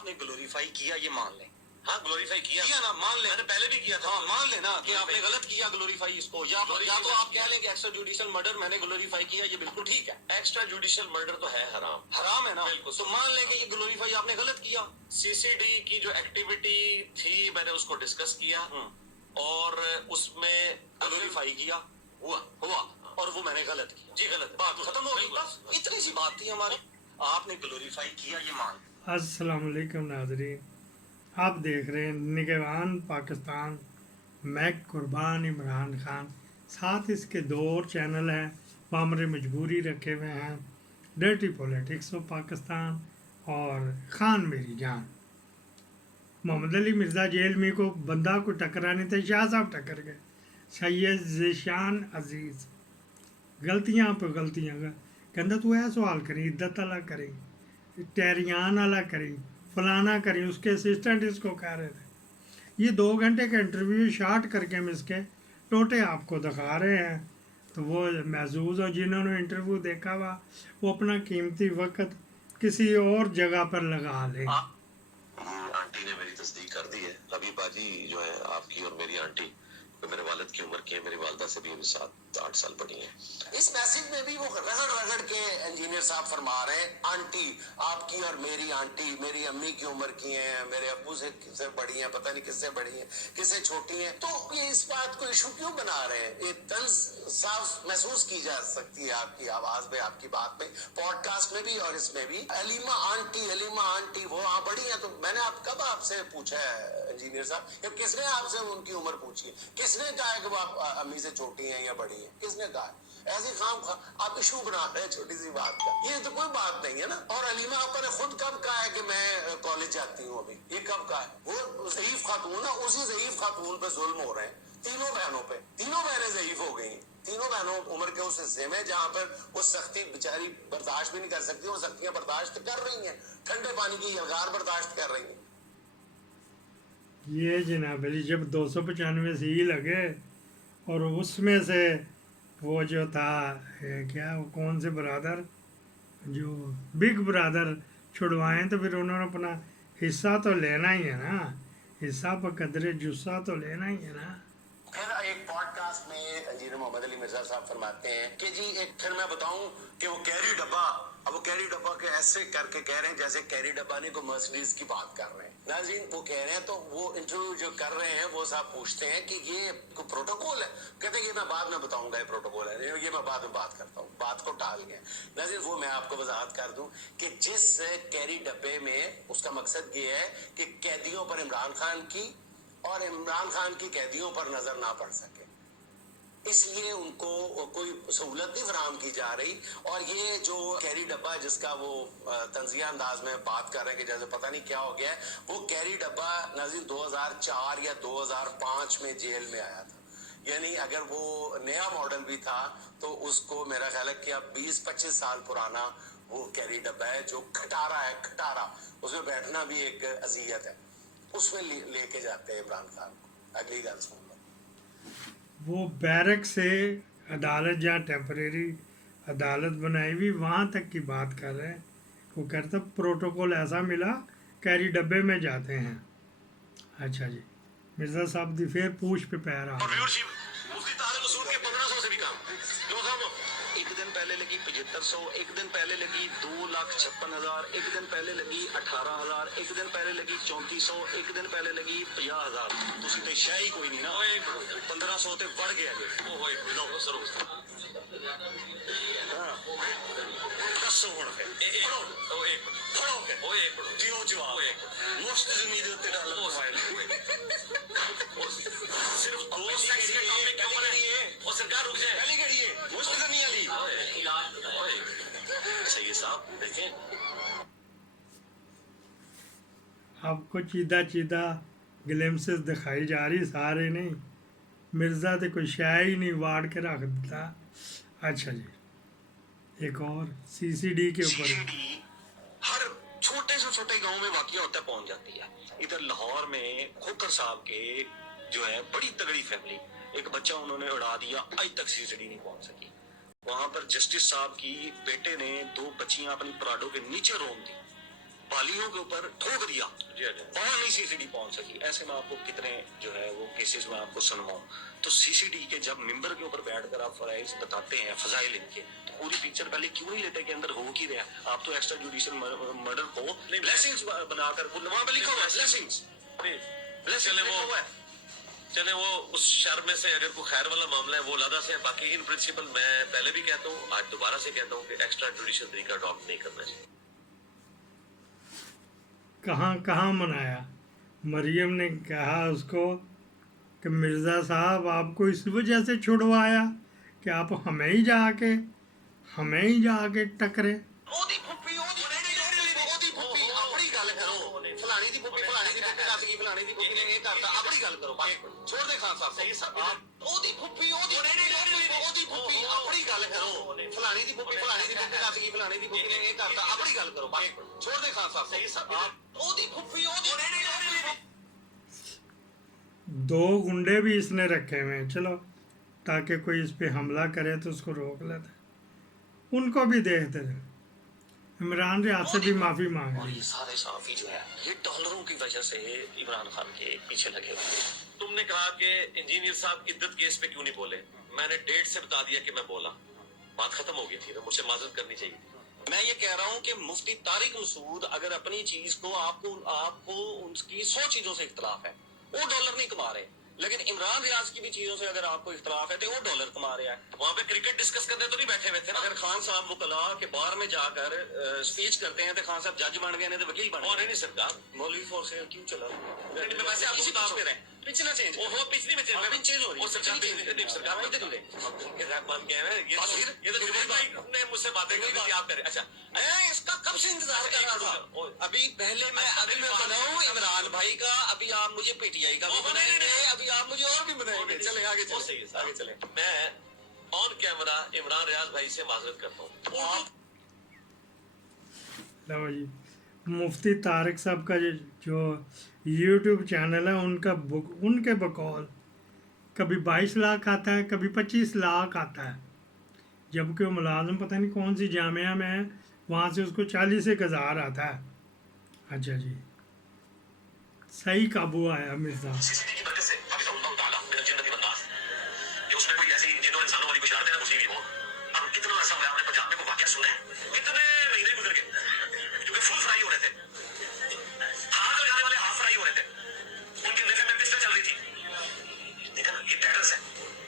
آپ نے گلوریفائی کیا یہ مان لیں. ہاں گلوریفائی کیا نا, مان لیں. میں نے پہلے بھی کیا تھا. ہاں مان لینا کہ آپ نے غلط کیا گلوریفائی اس کو, یا تو آپ کہہ لیں کہ ایکسٹرا جوڈیشل مرڈر میں نے گلوریفائی کیا, یہ بالکل ٹھیک ہے. ایکسٹرا جوڈیشل مرڈر تو ہے حرام, حرام ہے نا, بالکل. تو مان لیں کہ یہ گلوریفائی آپ نے غلط کیا. سی سی ڈی کی جو ایکٹیویٹی تھی میں نے اس کو ڈسکس کیا اور اس میں گلوریفائی کیا, ہوا اور وہ میں نے غلط کیا. جی غلط, بات ختم ہو گئی. بالکل. بس اتنی سی بات تھی ہماری. آپ نے گلوریفائی کیا یہ مان. السلام علیکم ناظرین, آپ دیکھ رہے ہیں نگہبان پاکستان. میں قربان عمران خان, ساتھ اس کے دو اور چینل ہیں مامر مجبوری رکھے ہوئے ہیں, ڈرٹی پولیٹکس آف پاکستان اور خان میری جان. محمد علی مرزا جیل میں کو بندہ کو ٹکرانے تھے, شاہ صاحب ٹکر گئے. سید ذیشان عزیز غلطیاں پہ غلطیاں کہندہ تو ہے سوال کریں, عدت اللہ کریں, ٹیریان والا کریں, فلانا کریں. اس کے اسسٹنٹ اس کو کہہ رہے تھے. یہ 2 گھنٹے کا انٹرویو شارٹ کر کے ہم اس کے ٹوٹے آپ کو دکھا رہے ہیں, تو وہ محظوظ ہو جنہوں نے انٹرویو دیکھا ہوا, وہ اپنا قیمتی وقت کسی اور جگہ پر لگا لیں. یہ آنٹی نے میری تصدیق کر دی ہے. ابھی باجی جو ہے آپ کی اور میری آنٹی میرے والد کی عمر کی ہے, میری والدہ سے بھی 7-8 سال بڑی ہیں. اس میسج میں بھی وہ رگڑ کے انجینئر صاحب فرما رہے ہیں آنٹی آپ کی اور میری آنٹی میری امی کی عمر کی ہیں, میرے ابو سے کس سے بڑی ہیں, پتہ نہیں کس سے بڑی ہیں, کس سے چھوٹی ہیں. تو یہ اس بات کو ایشو کیوں بنا رہے ہیں؟ یہ طنز صاف محسوس کی جا سکتی ہے آپ کی آواز میں, آپ کی بات میں, پوڈ کاسٹ میں بھی اور اس میں بھی. علیمہ آنٹی وہ وہاں بڑی ہیں. تو میں نے کب آپ سے پوچھا ہے انجینئر صاحب, یا کس نے آپ سے ان کی عمر پوچھی ہے؟ کس نے کہا ہے کہ وہ آپ امی سے چھوٹی ہیں یا بڑی ہیں؟ کس نے کہا ہے؟ ایسی خام آپ ایشو بنا رہے ہیں چھوٹی سی بات کا. یہ تو کوئی بات نہیں ہے نا. اور علیمہ آپا نے خود کب کہا ہے کہ میں کالج جاتی ہوں ابھی؟ یہ کب کہا ہے؟ وہ ضعیف خاتون ہے, اسی ضعیف خاتون پہ ظلم ہو رہے ہیں تینوں بہنوں پہ. تینوں بہنیں ضعیف ہو گئی ہیں, تینوں بہنوں عمر کے اس حصے میں جہاں پر وہ سختی بیچاری برداشت بھی نہیں کر سکتی. وہ سختیاں برداشت کر رہی ہیں, ٹھنڈے پانی کی یلغار برداشت کر رہی ہیں. یہ جناب علی جب 295 سی لگے اور اس میں سے وہ جو تھا کیا وہ کون سے برادر جو بگ برادر چھڑوائیں, تو پھر انہوں نے اپنا حصہ تو لینا ہی ہے نا, حصہ پہ قدر جسہ تو لینا ہی ہے نا. پھر ایک پوڈ کاسٹ میں انجینئر محمد علی مرزا صاحب فرماتے ہیں کہ جی ایک پھر میں بتاؤں کہ وہ کیری ڈبا, اب وہ کیری ڈبا کے ایسے کر کے کہہ رہے ہیں جیسے کیری ڈبا نے کوئی مرسڈیز کی بات کر رہے ہیں. ناظرین وہ کہہ رہے ہیں, تو وہ انٹرویو جو کر رہے ہیں وہ صاحب پوچھتے ہیں کہ یہ کوئی پروٹوکول ہے؟ کہتے ہیں یہ میں بعد میں بتاؤں گا, یہ پروٹوکول ہے, یہ میں بعد میں بات کرتا ہوں. بات کو ٹال گیا. ناظرین وہ میں آپ کو وضاحت کر دوں کہ جس کیری ڈبے میں اس کا مقصد یہ ہے کہ قیدیوں پر عمران خان کی اور عمران خان کی قیدیوں پر نظر نہ پڑ سکے, اس لیے ان کو کوئی سہولت نہیں فراہم کی جا رہی. اور یہ جو کیری ڈبا جس کا وہ طنزیہ انداز میں بات کر رہے ہیں کہ جیسے پتہ نہیں کیا ہو گیا ہے, وہ کیری ڈبا ناظرین 2004 یا 2005 میں جیل میں آیا تھا. یعنی اگر وہ نیا ماڈل بھی تھا تو اس کو میرا خیال ہے کہ اب 20-25 سال پرانا وہ کیری ڈبا ہے جو کھٹارا ہے, کھٹارا, اس میں بیٹھنا بھی ایک اذیت ہے. اس میں لے کے جاتے ہیں عمران خان کو. اگلی گل سن لو. وہ بیرک سے عدالت جہاں ٹیمپریری عدالت بنائی ہوئی وہاں تک کی بات کر رہے ہیں. وہ کہتا پروٹوکول ایسا ملا کیری ڈبے میں جاتے ہیں. اچھا جی, مرزا صاحب دی پھر پوچھ پہ پیر آ اور ویورشپ مفتی طارق مسعود کے 1500 سے بھی کم. لو سامو ایک دن پہلے لگی 7500, ایک دن پہلے لگی 2,56,000, ایک دن پہلے لگی 18,000, ایک دن پہلے لگی 3400, ایک دن پہلے لگی 50,000. تسی تے شے ہی کوئی نہیں نا, 1500 تے بڑھ گیا جی. او ہوئے لو سرو دسو ہن پھر پڑھو او ایک پڑھو کہ او ایک پڑھو دیو جواب. مفت زمین دے تے ڈالر موبائل صرف دو سیکس کے ٹاپک کم ہے. او سرکار رک جائے, پہلی گھڑی ہے مفت زمین والی. سید صاحب دیکھیں آپ کو چیدہ چیدہ گلیمسز دکھائی جا رہی, سارے نہیں. مرزا تے کوئی شے ہی نہیں واڑ کے رکھ دیتا. اچھا جی, ایک اور سی سی ڈی کے اوپر ہر چھوٹے سے چھوٹے گاؤں میں واقعہ ہوتا ہے پہنچ جاتی ہے. ادھر لاہور میں کھوکر صاحب کے جو ہے بڑی تگڑی فیملی, ایک بچہ انہوں نے اڑا دیا, آج تک سی سی ڈی نہیں پہنچ سکی. وہاں پر جسٹس صاحب کی بیٹے نے 2 بچیاں اپنی پراڈو کے نیچے روم دی, बालियों के ऊपर ठोक दिया, जी हाँ जी। वहां नहीं सीसीडी पहुंच सकी। ऐसे में आपको कितने जो है वो केसेस में आपको सुनवाऊं। तो सीसीडी के जब मिंबर के ऊपर बैठकर आप फराइज बताते हैं, फजाइल इनके, तो पूरी पिक्चर पहले क्यों नहीं लेते कि अंदर हो की रहा है। आप तो एक्स्ट्रा जुडिशियल मर्डर को ब्लेसिंग्स बनाकर, वहां पे लिखा हुआ है ब्लेसिंग्स, चले लिखा हुआ है। चले वो उस शर में से अगर कोई खैर वाला मामला है वो लादा से है। बाकी इन प्रिंसिपल मैं पहले भी कहता हूँ, आज दोबारा से कहता हूँ कि एक्स्ट्रा जुडिशियल तरीका अडॉप्ट नहीं करना चाहिए। कहाँ कहाँ मनाया। मरियम ने कहा उसको कि मिर्ज़ा साहब आपको इस वजह से छुड़वाया कि आप हमें ही जाके टकरे। ओदी फुप्पी अपनी गल करो, फलानी दी फुप्पी दस गई, फलानी दी फुप्पी ने ये करता, अपनी गल करो, छोड़ दे खान साहब। सही सब ओदी फुप्पी अपनी गल करो, फलानी दी फुप्पी दस गई, फलानी दी फुप्पी ने ये करता, अपनी गल करो, छोड़ दे खान साहब। सही सब ओदी फुप्पी दो गुंडे भी इसने रखे हुए हैं, चलो ताकि कोई इस पे हमला करे तो उसको रोक लेते, उनको भी देखते थे। इमरान रियाज से भी माफ़ी और मांगे। ये सारे साफी जो है ये डॉलरों की वजह से इमरान खान के पीछे लगे हुए हैं। तुमने कहा कि इंजीनियर साहब इद्दत केस पे क्यों नहीं बोले, मैंने डेट से बता दिया कि मैं बोला, बात खत्म हो गई थी ना, मुझसे माजरत करनी चाहिए थी। मैं ये कह रहा हूँ कि मुफ्ती तारिक मसूद अगर अपनी चीज को आपको उनकी 100 चीजों से इख्तलाफ है, वो डॉलर नहीं कमा रहे, लेकिन इमरान रियाज की भी चीजों से अगर आपको इख्तलाफ है तो वो डॉलर कमा रहा है। वहां पे क्रिकेट डिस्कस करने तो नहीं बैठे हुए थे ना। अगर खान साहब वकला के बार में जाकर स्पीच करते हैं तो खान साहब जज बन गए नहीं तो वकील बन और गए। नहीं सरकार, मौलवी फोर्स से क्यों चला? नहीं, मैं वैसे आपको बता पे रहे पिच ना चेंज, ओहो पिछली में अभी चेंज हो रही वो है, सरकार पिछली चेंज नहीं सरकार नहीं इधर इधर के रहमान क्या है ये बस तो फिर- ये तो फिर जुबैर वही भाई ने मुझसे बातें कर ली थी, आप करें। अच्छा मैं इसका कब से इंतजार कर रहा था। अभी पहले मैं अच्छा, अभी मैं बात बनाऊं है। इमरान भाई का, अभी आप मुझे पीटीआई का भी ओहो, नहीं, बनाएंगे, नहीं, अभी आप मुझे और भी बनाएंगे। चले आगे वो सही चले, है आगे चले। मैं ऑन कैमरा इमरान रियाज भाई से माजरत करता हूँ। लो जी, मुफ्ती तारिक साहब का जो यूट्यूब चैनल है उनके बकौल कभी 22 लाख आता है, कभी 25 लाख आता है, जबकि वो मुलाजम पता नहीं कौन सी जामिया में है, वहाँ से उसको 40,000 आता है। अच्छा जी, सही काबू आया मिर्ज़ा। सीसीटीवी की बरकत से अभी तो अल्लाह ताला मेरा जन्नती बंदा ये उसमें कोई ऐसी जिन्होंने इंसानों वाली कुछ शरारतें ना घुसी हुई हो। अब कितना ऐसा हुआ आपने पंजाब में कोई वाकया सुने, कितने महीने गुजर गए क्योंकि फुल फ्राई हो रहे थे, आग लगाने वाले हाफ फ्राई हो रहे थे, उनकी लिफे में पिस्टल चल रही थी। देखा ना, ये टैटर्स है,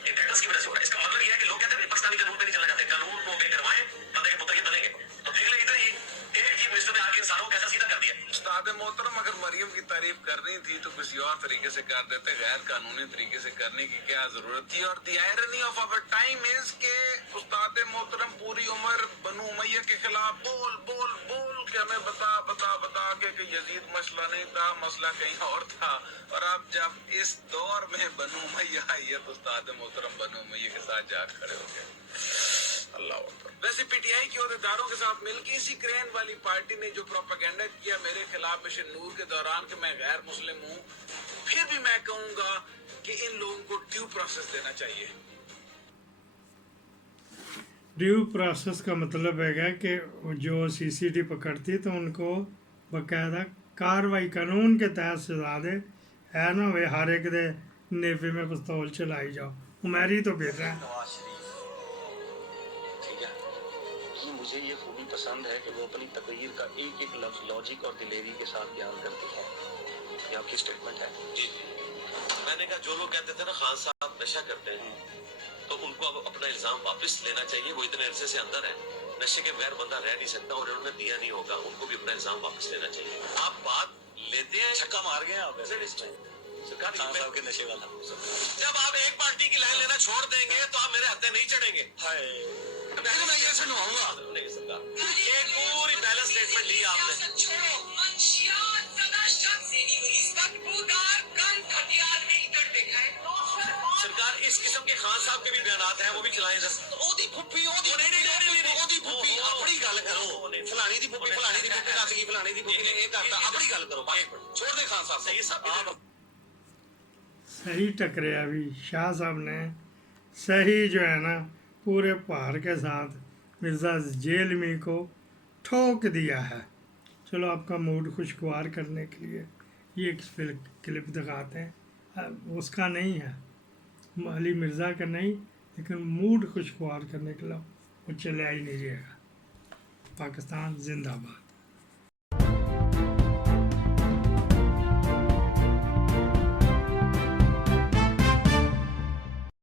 ये टैटर्स की वजह से हो रहा है। इसका मतलब ये है कि लोग कहते हैं पाकिस्तानी कानून पे नहीं चलना चाहते, कानून को obey करवाएं, बंदे के पुत्र ये बनेंगे। तो देख ले इधर ही एक चीफ मिनिस्टर ने आके इंसानों को कैसा सीधा कर दिया। उस्ताद मोहतरम अगर मरियम की तारीफ करनी थी तो किसी और तरीके से कर देते, गैर कानूनी तरीके से करने की क्या जरूरत थी। और the irony of our time is के उस्ताद मोहतरम पूरी उम्र बनु उमैया के खिलाफ बोल बोल बोल के हमें बता के कि यजीद मसला नहीं था, मसला कहीं और था। और अब जब इस दौर में बनु उमैया आई है तो उस्ताद मोहतरम बनु उमैया के साथ जा खड़े हो गए। अल्लाह अकबर। वैसे पीटीआई के अहदेदारों के साथ मिलकर इसी क्रेन वाली पार्टी ने जो प्रोपेगेंडा किया मेरे खिलाफ मिशन नूर के दौरान कि मैं गैर मुस्लिम हूँ, फिर भी मैं कहूँगा कि इन लोगों को ड्यू प्रोसेस देना चाहिए। ड्यू प्रोसेस का मतलब है कि जो सीसीडी पकड़ती तो उनको बाकायदा कार्रवाई कानून के तहत सजा दे, है ना। वे हर एक दे नेफे में पिस्तौल चलाई जाओ, उमेरी तो फिर रहा है। नवाज शरीफ, ठीक है, कि मुझे ये खूबी पसंद है कि वो अपनी तकरीर का एक एक लफ्ज लॉजिक और दिलेरी के साथ बयान करती है। ये आपकी स्टेटमेंट है। जी मैंने कहा जो लोग कहते थे ना खान साहब नशा करते हैं, तो उनको अब अपना इल्जाम वापस लेना चाहिए। वो इतने अरसे से अंदर है, नशे के बगैर बंदा रह नहीं सकता और इन्होंने दिया नहीं होगा, उनको भी अपना इल्जाम वापस लेना चाहिए। आप बात लेते हैं, छक्का मार गए आप ऐसे सरकार खान साहब के नशे वाला। जब आप एक पार्टी की लाइन लेना छोड़ देंगे तो आप मेरे हत्थे नहीं चढ़ेंगे। हाय, मैं ये सुनवाऊंगा। नहीं सरकार, एक पूरी बैलेंस स्टेटमेंट ली आपने। सरकार इस किस्म के खान साहब के भी बयानात हैं, वो भी चलाएं सर। ओदी फुप्पी ओदी फुप्पी अपनी गल करो, फलानी दी फुप्पी दस गई, फलानी दी फुप्पी ने ये करता, अपनी गल करो, छोड़ दे खान साहब। सही सब सही टकरे अभी शाह साहब ने सही जो है ना पूरे भार के साथ मिर्ज़ा जेलमी को ठोक दिया है। चलो आपका मूड खुशगवार करने के लिए ये एक क्लिप दिखाते हैं। उसका नहीं है, अली मिर्ज़ा का नहीं, लेकिन मूड खुशगवार करने के लिए वो चले ही नहीं रहेगा। पाकिस्तान जिंदाबाद।